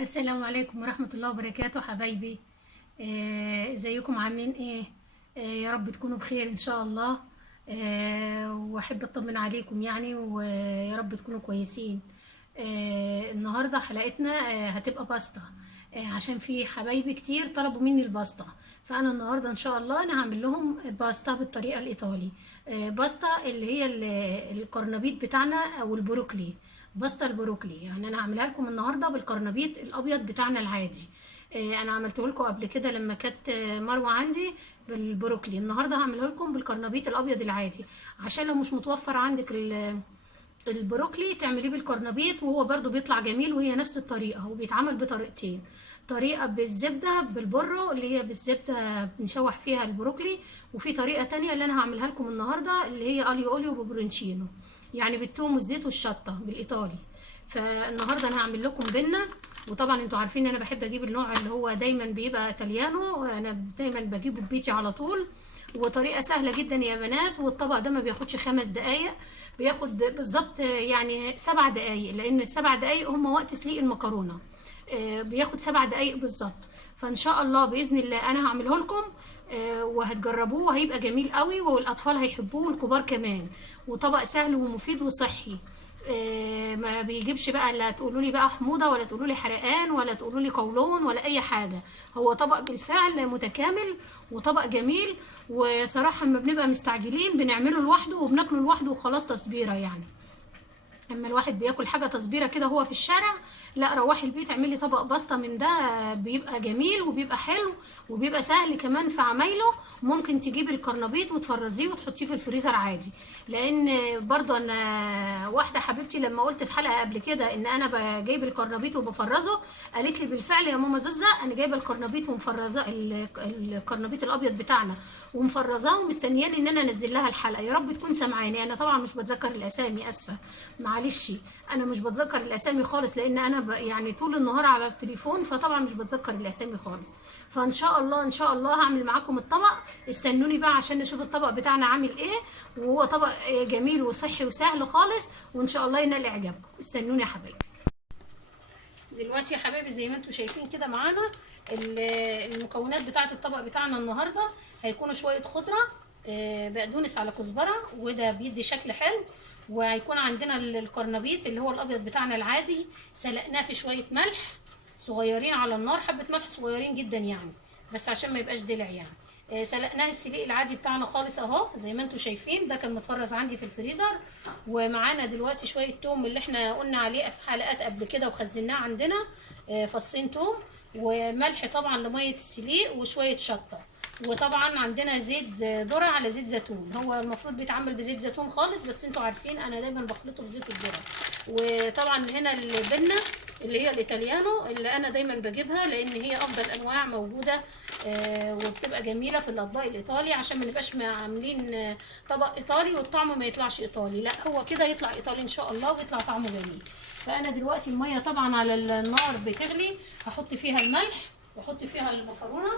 السلام عليكم ورحمة الله وبركاته حبايبي. ازيكم عاملين ايه؟ يا رب تكونوا بخير ان شاء الله. واحب اطمن عليكم يعني، ويا رب تكونوا كويسين. النهاردة حلقتنا هتبقى باستا. عشان في حبايبي كتير طلبوا مني الباستا، فانا النهاردة ان شاء الله انا هعمل لهم باستا بالطريقة الايطالي. باستا اللي هي الكرنبيط بتاعنا او البروكلي. باستا البروكلي يعني انا هعملها لكم النهارده بالكرنبيط الابيض بتاعنا العادي. انا عملته لكم قبل كده لما كانت مروه عندي بالبروكلي. النهارده هعمله لكم بالكرنبيط الابيض العادي، عشان لو مش متوفر عندك البروكلي تعمليه بالكرنبيط، وهو برضو بيطلع جميل. وهي نفس الطريقه، هو بيتعمل بطريقتين: طريقه بالزبده بالبرو اللي هي بالزبده بنشوح فيها البروكلي، وفي طريقه تانية اللي انا هعملها لكم النهارده اللي هي اليو اوليو ببرونشينو، يعني بالثوم والزيت والشطه بالايطالي. فالنهارده انا هعمل لكم بنه. وطبعا انتوا عارفين ان انا بحب اجيب النوع اللي هو دايما بيبقى ايطاليانو، انا دايما بجيبه ببيتي على طول. وطريقه سهله جدا يا بنات، والطبق ده ما بياخدش 5 دقايق، بياخد بالظبط يعني 7 دقايق، لان ال7 دقايق هم وقت سليق المكرونه. بياخد 7 دقايق بالظبط. فان شاء الله باذن الله انا هعمله لكم، وهتجربوه وهيبقى جميل قوي، والاطفال هيحبوه والكبار كمان. وطبق سهل ومفيد وصحي. ما بيجيبش بقى لا تقولوا لي بقى حموضه، ولا تقولوا لي حرقان، ولا تقولوا لي قولون، ولا اي حاجه. هو طبق بالفعل متكامل وطبق جميل. وصراحه لما بنبقى مستعجلين بنعمله لوحده وبناكله لوحده وخلاص، تصبيره يعني. اما الواحد بياكل حاجه تصبيره كده هو في الشارع، لا روحي البيت اعملي طبق باستا من ده، بيبقى جميل وبيبقى حلو وبيبقى سهل كمان في عمايله. ممكن تجيبي الكرنبيط وتفرزيه وتحطيه في الفريزر عادي. لان برضو انا واحده حبيبتي لما قلت في حلقه قبل كده ان انا بجيب الكرنبيط وبفرزه، قالت لي بالفعل يا ماما زوزة انا جايبه الكرنبيط ومفرزه الكرنبيط الابيض بتاعنا ومفرزاه، ومستنياني ان انا انزل لها الحلقه. يا رب تكون سامعاني. انا طبعا مش بتذكر الاسامي، اسفه معلش. انا مش بتذكر الاسامي خالص، لان انا يعني طول النهار على التليفون، فطبعا مش بتذكر الاسامي خالص. فان شاء الله ان شاء الله هعمل معاكم الطبق. استنوني بقى عشان نشوف الطبق بتاعنا عامل ايه. وهو طبق جميل وصحي وسهل خالص، وان شاء الله ينال اعجابكم. استنوني يا حبايبي. دلوقتي يا حبايبي زي ما انتم شايفين كده معانا المكونات بتاعه الطبق بتاعنا النهارده. هيكونوا شويه خضره، بقدونس على كزبره، وده بيدي شكل حلو. وهيكون عندنا الكرنبيط اللي هو الابيض بتاعنا العادي، سلقناه في شويه ملح صغيرين على النار، حبه ملح صغيرين جدا يعني، بس عشان ما يبقاش دلع يعني. سلقناه السليق العادي بتاعنا خالص اهو زي ما انتم شايفين. ده كان متفرز عندي في الفريزر. ومعانا دلوقتي شويه توم اللي احنا قلنا عليه في حلقات قبل كده وخزناه عندنا، فصين توم، وملح طبعا لميه السليق، وشويه شطه. وطبعا عندنا زيت ذره على زيت زيتون. هو المفروض بيتعمل بزيت زيتون خالص، بس انتوا عارفين انا دايما بخلطه بزيت الذره. وطبعا هنا البنه اللي هي الايطاليانو اللي انا دايما بجيبها، لان هي افضل انواع موجوده، وبتبقى جميله في الاطباق الايطالي، عشان ما نبقاش عاملين طبق ايطالي والطعم ما يطلعش ايطالي. لا، هو كده يطلع ايطالي ان شاء الله ويطلع طعمه جميل. فانا دلوقتي الميه طبعا على النار بتغلي، هحط فيها الملح واحط فيها المكرونه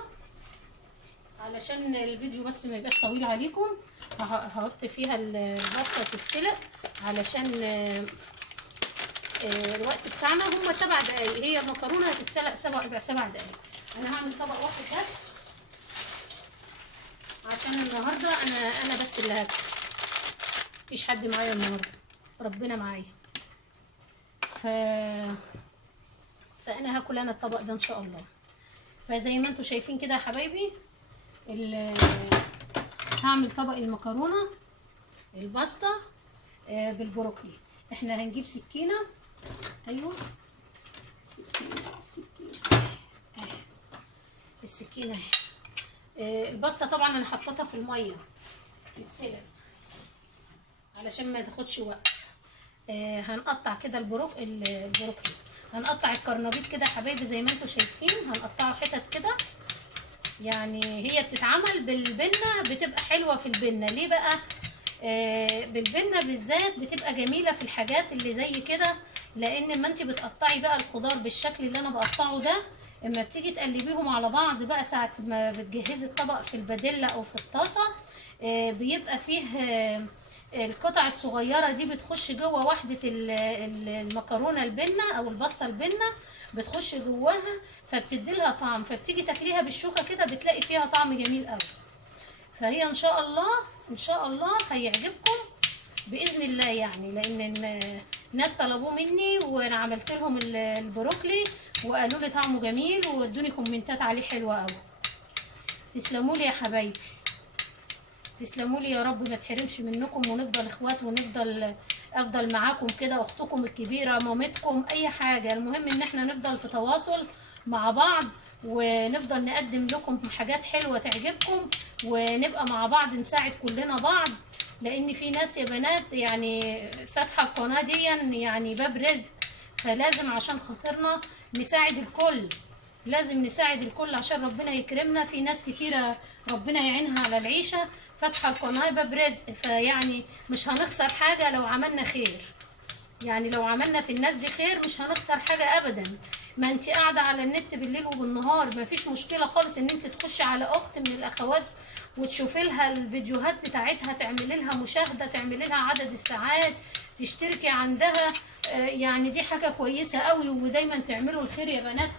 علشان الفيديو بس ما يبقاش طويل عليكم. هحط فيها الباستا تتسلق علشان الوقت بتاعنا هم 7 دقايق. هي المكرونه هتتسلق 7 دقايق. انا هعمل طبق واحد بس عشان النهارده انا بس اللي هاكل، مفيش حد معايا النهارده، ربنا معايا. فانا هاكل انا الطبق ده ان شاء الله. فزي ما انتم شايفين كده يا حبايبي، هعمل طبق المكرونه الباستا بالبروكلي. احنا هنجيب سكينه. ايوه، السكينه اهي. الباستا طبعا انا حطيتها في الميه تتسلق علشان ما تاخدش وقت. هنقطع كده البروكلي. هنقطع الكرنبيط كده يا حبايبي زي ما انتم شايفين، هنقطعه حتت كده. يعني هي بتتعمل بالبنه، بتبقى حلوه في البنه. ليه بقى؟ بالبنه بالذات بتبقى جميله في الحاجات اللي زي كده، لان ما انت بتقطعي بقى الخضار بالشكل اللي انا بقطعه ده، اما بتيجي تقلبيهم على بعض بقى ساعه ما بتجهزي الطبق في الباديلا او في الطاسه، بيبقى فيه القطع الصغيره دي بتخش جوه وحده المكرونه البنه او الباستا البنه، بتخش جواها فبتدي لها طعم، فبتيجي تاكليها بالشوكه كده بتلاقي فيها طعم جميل قوي. فهي ان شاء الله ان شاء الله هيعجبكم باذن الله يعني، لان الناس طلبوه مني وانا عملت لهم البروكلي وقالوا لي طعمه جميل وادوني كومنتات عليه حلوه قوي. تسلموا لي يا حبايبي، تسلموا لي يا رب، ما تحرمش منكم، ونفضل اخوات، افضل معاكم كده، اختكم الكبيره، مامتكم، اي حاجه، المهم ان احنا نفضل في تواصل مع بعض، ونفضل نقدم لكم حاجات حلوه تعجبكم، ونبقى مع بعض نساعد كلنا بعض، لان في ناس يا بنات يعني فاتحه القناه دي يعني باب رزق، فلازم عشان خاطرنا نساعد الكل، لازم نساعد الكل عشان ربنا يكرمنا. في ناس كتيرة ربنا يعينها على العيشة فاتحة القناة باب رزق، فيعني مش هنخسر حاجة لو عملنا خير، يعني لو عملنا في الناس دي خير مش هنخسر حاجة ابدا. ما انت قاعدة على النت بالليل وبالنهار، ما فيش مشكلة خالص ان انت تخشي على اخت من الاخوات وتشوفي لها الفيديوهات بتاعتها، تعملي لها مشاهدة، تعملي لها عدد الساعات، تشتركي عندها، يعني دي حاجة كويسة قوي. ودايما تعملوا الخير يا بنات،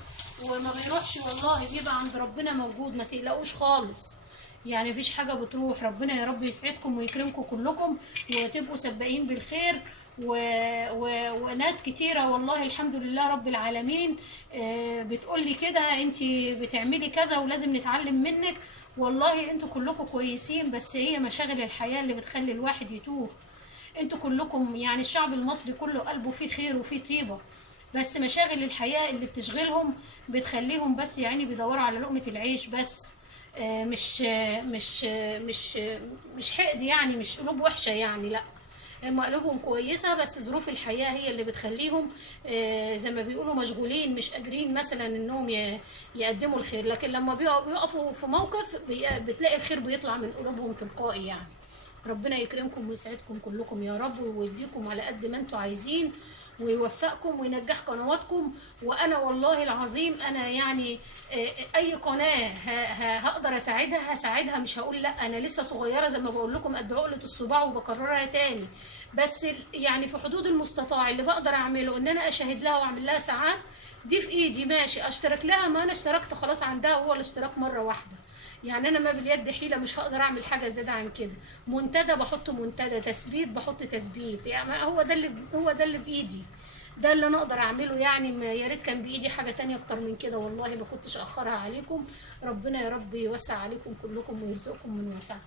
وما بيروحش والله، بيبقى عند ربنا موجود، ما تقلقوش خالص، يعني مفيش حاجة بتروح. ربنا يا رب يسعدكم ويكرمكم كلكم وتبقوا سباقين بالخير. وناس كتيرة والله الحمد لله رب العالمين بتقولي كده انتي بتعملي كذا ولازم نتعلم منك. والله انتوا كلكم كويسين، بس هي مشاغل الحياة اللي بتخلي الواحد يتوه. انتوا كلكم يعني الشعب المصري كله قلبه فيه خير وفيه طيبة، بس مشاغل الحياة اللي بتشغلهم بتخليهم بس يعني بيدوروا على لقمة العيش بس. مش حقد يعني، مش قلوب وحشة يعني، لا، هم قلوبهم كويسة، بس ظروف الحياة هي اللي بتخليهم زي ما بيقولوا مشغولين، مش قادرين مثلا انهم يقدموا الخير. لكن لما بيقفوا في موقف بتلاقي الخير بيطلع من قلوبهم تلقائي يعني. ربنا يكرمكم ويسعدكم كلكم يا رب، ويديكم على قد ما انتوا عايزين، ويوفقكم وينجح قنواتكم. وانا والله العظيم انا يعني اي قناه هقدر اساعدها هساعدها، مش هقول لا. انا لسه صغيره زي ما بقول لكم قد عقله الصباع، وبكررها تاني، بس يعني في حدود المستطاع اللي بقدر اعمله ان انا اشاهد لها واعمل لها ساعات، دي في ايدي ماشي. اشترك لها، ما انا اشتركت خلاص عندها، هو الاشتراك مره واحده يعني، انا ما باليد حيله، مش هقدر اعمل حاجه زياده عن كده. منتدى بحط منتدى، تثبيت بحط تثبيت، يعني هو ده اللي بايدي، ده اللي انا اقدر اعمله يعني. يا ريت كان بايدي حاجه تانية اكتر من كده، والله ما كنتش اخرها عليكم. ربنا يا رب يوسع عليكم كلكم ويرزقكم من وسعه.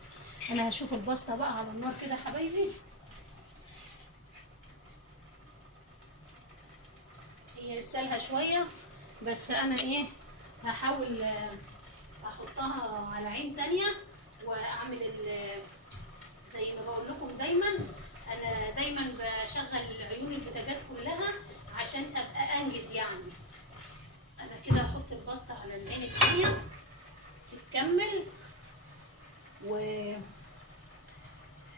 انا هشوف البسطه بقى على النار كده حبايبي، هي لسه لها شويه، بس انا ايه هحاول احطها على عين تانية واعمل زي ما بقول لكم دايما، انا دايما بشغل عيون البوتاجاز كلها عشان ابقى انجز يعني. انا كده هحط البسطة على العين التانية تتكمل،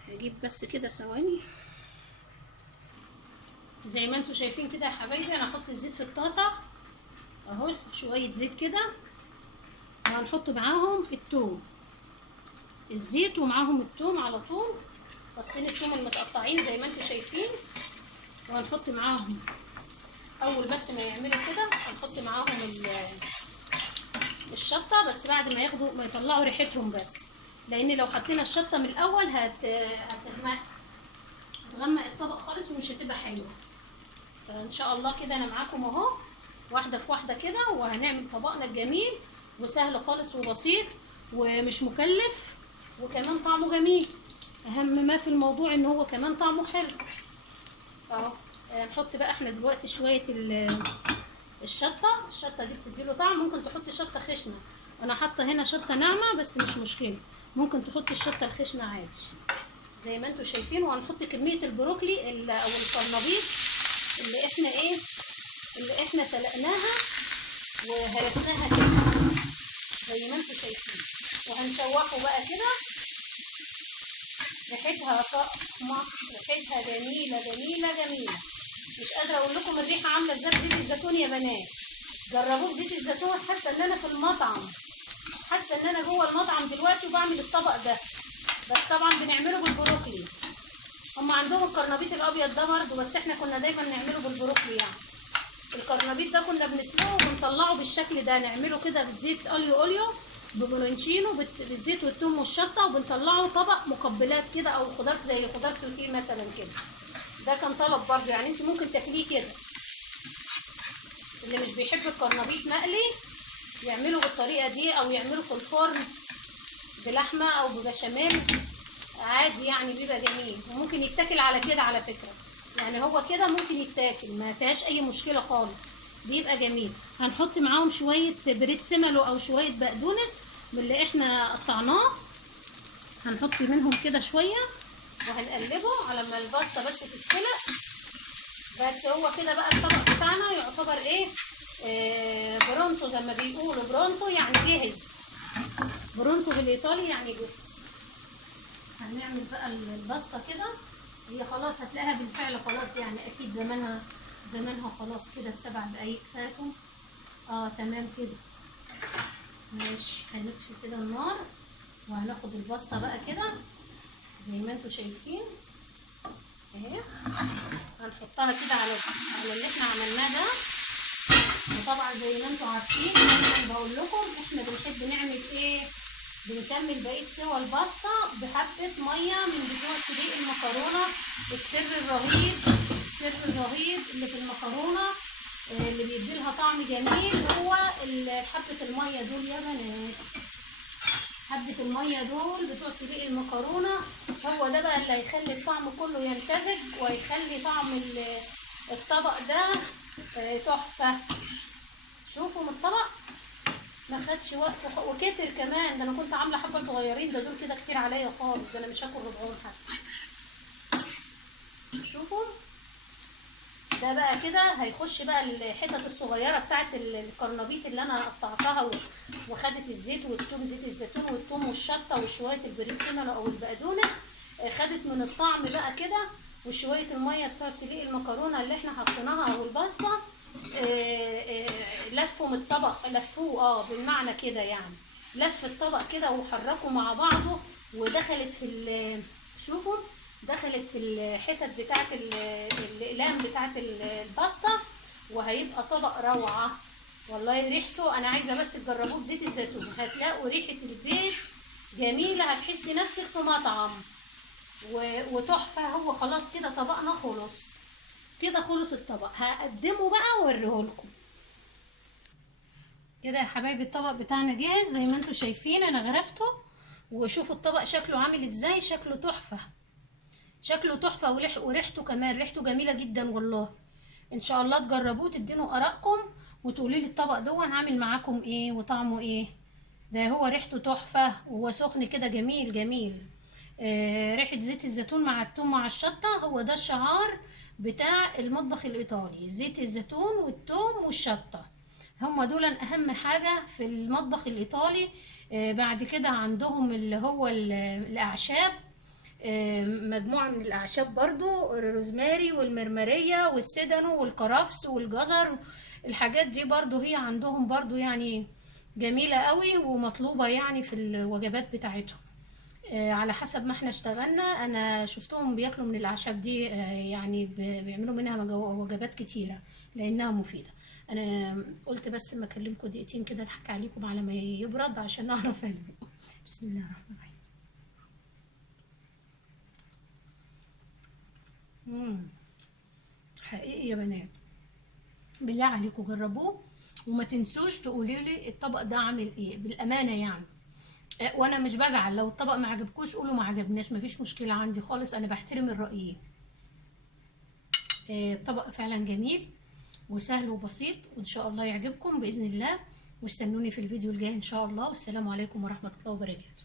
هجيب بس كده ثواني زي ما انتوا شايفين كده يا حبايبي. انا هحط الزيت في الطاسة اهو، شوية زيت كده، وهنحط معاهم الثوم، الزيت ومعاهم الثوم على طول، فصين الثوم المتقطعين زي ما انتوا شايفين، وهنحط معاهم اول بس ما يعملوا كده هنحط معاهم الشطه، بس بعد ما ما يطلعوا ريحتهم بس، لان لو حطينا الشطه من الاول هتغمق الطبق خالص ومش هتبقى حلوه. فان شاء الله كده انا معاكم اهو واحده في واحده كده، وهنعمل طبقنا الجميل وسهل خالص وبسيط ومش مكلف، وكمان طعمه جميل. اهم ما في الموضوع ان هو كمان طعمه حلو اهو. هنحط بقى احنا دلوقتي شويه الشطه دي بتديله طعم. ممكن تحطي شطه خشنه، انا حاطه هنا شطه ناعمه بس مش مشكله، ممكن تحطي الشطه الخشنه عادي زي ما انتوا شايفين. وهنحط كميه البروكلي او القرنبيط اللي احنا سلقناها وهرسناها كده زي ما انتوا شايفين، وهنشوحه بقى كده. ريحتها طعمه، ريحتها جميله جميله جميله، مش قادره اقول لكم الريحه عامله ازاي. زيت الزيتون يا بنات جربوه بزيت الزيتون، حاسه ان انا في المطعم، حاسه ان انا جوه المطعم دلوقتي وبعمل الطبق ده. بس طبعا بنعمله بالبروكلي، هم عندهم القرنبيط الابيض ده برضه، بس احنا كنا دايما نعمله بالبروكلي يعني. الكرنبيط ده كنا بنسلقه وبنطلعه بالشكل ده، نعمله كده بزيت اوليو ببولونشينو بالزيت والثوم والشطه، وبنطلعه طبق مقبلات كده او خضار زي خضار سوتيه مثلا كده. ده كان طلب برضه، يعني انت ممكن تاكليه كده. اللي مش بيحب الكرنبيط مقلي يعمله بالطريقه دي، او يعمله في الفرن بلحمه او ببشاميل عادي، يعني بيبقى جميل. وممكن يتاكل على كده على فكره، يعني هو كده ممكن يتاكل ما فيهاش اي مشكله خالص، بيبقى جميل. هنحط معاهم شويه بريد سملو او شويه بقدونس من اللي احنا قطعناه، هنحط منهم كده شويه وهنقلبه على ما الباستا بس تتسلق. بس هو كده بقى الطبق بتاعنا يعتبر ايه، برونتو زي ما بيقولوا. برونتو يعني جاهز، برونتو بالايطالي يعني جاهز. هنعمل بقى الباستا كده، هي خلاص هتلاقيها بالفعل خلاص، يعني اكيد زمانها خلاص كده ال7 دقايق فاتوا. تمام كده ماشي. هنطفي كده النار وهناخد الباستا بقى كده زي ما انتوا شايفين اهي، هنحطها كده على اللي احنا عملناه ده. وطبعا زي ما انتوا عارفين دايما بقول لكم احنا بنحب نعمل ايه، بنكمل بقيه سوى الباستا بحبه ميه من بتوع سليق المكرونه. السر الرهيب اللي في المكرونه اللي بيديلها طعم جميل هو حبه الميه دول يا بنات. حبه الميه دول بتوع سليق المكرونه هو ده بقى اللي هيخلي الطعم كله يمتزج، وهيخلي طعم الطبق ده تحفه. شوفوا من الطبق ما خدش وقت وكتر كمان، ده انا كنت عامله حبه صغيرين، ده دول كده كتير عليا خالص، ده انا مش هاكل ربعهم حتى. شوفوا ده بقى كده هيخش بقى الحتت الصغيره بتاعت الكرنبيط اللي انا قطعتها وخدت الزيت والثوم، زيت الزيتون والثوم والشطه وشويه البريسيمولو او البقدونس، خدت من الطعم بقى كده. وشويه الميه بتوع سليق المكرونه اللي احنا حطيناها او الباستا لفوا من الطبق، لفوه بالمعنى كده، يعني لف الطبق كده وحركوا مع بعضه، ودخلت في شوفوا دخلت في الحتت بتاعت الاقلام بتاعت الباستا، وهيبقى طبق روعه والله. ريحته انا عايزه بس تجربوه بزيت الزيتون، هتلاقوا ريحه البيت جميله، هتحسي نفسك في مطعم وتحفه. هو خلاص كده طبقنا خلص كده، خلص الطبق. هقدمه بقى واوريهولكم كده يا حبايبي. الطبق بتاعنا جاهز زي ما انتوا شايفين، انا غرفته وشوفوا الطبق شكله عامل ازاي. شكله تحفه، شكله تحفه وريحته كمان، ريحته جميله جدا والله. ان شاء الله تجربوه تدينوا ارائكم وتقولي لي الطبق ده عامل معاكم ايه وطعمه ايه. ده هو ريحته تحفه وهو سخن كده جميل جميل. ريحه زيت الزيتون مع الثوم مع الشطه، هو ده الشعار بتاع المطبخ الايطالي، زيت الزيتون والثوم والشطه، هم دول اهم حاجه في المطبخ الايطالي. بعد كده عندهم اللي هو الاعشاب، مجموعه من الاعشاب برضو، الروزماري والمرمريه والسيدانو والكرفس والجزر. الحاجات دي برضو هي عندهم برضو يعني جميله قوي ومطلوبه يعني في الوجبات بتاعتهم. على حسب ما احنا اشتغلنا انا شفتهم بياكلوا من الاعشاب دي، يعني بيعملوا منها وجبات كتيره لانها مفيده. انا قلت بس اما اكلمكم دقيقتين كده اضحك عليكم على ما يبرد عشان اعرف ادوق. بسم الله الرحمن الرحيم. حقيقي يا بنات، بالله عليكم جربوه وما تنسوش تقولوا لي الطبق ده عامل ايه بالامانه يعني. وانا مش بزعل لو الطبق ما عجبكوش، قولوا ما عجبناش، مفيش مشكله عندي خالص، انا بحترم الرايين. الطبق فعلا جميل وسهل وبسيط، وان شاء الله يعجبكم باذن الله. واستنوني في الفيديو الجاي ان شاء الله، والسلام عليكم ورحمه الله وبركاته.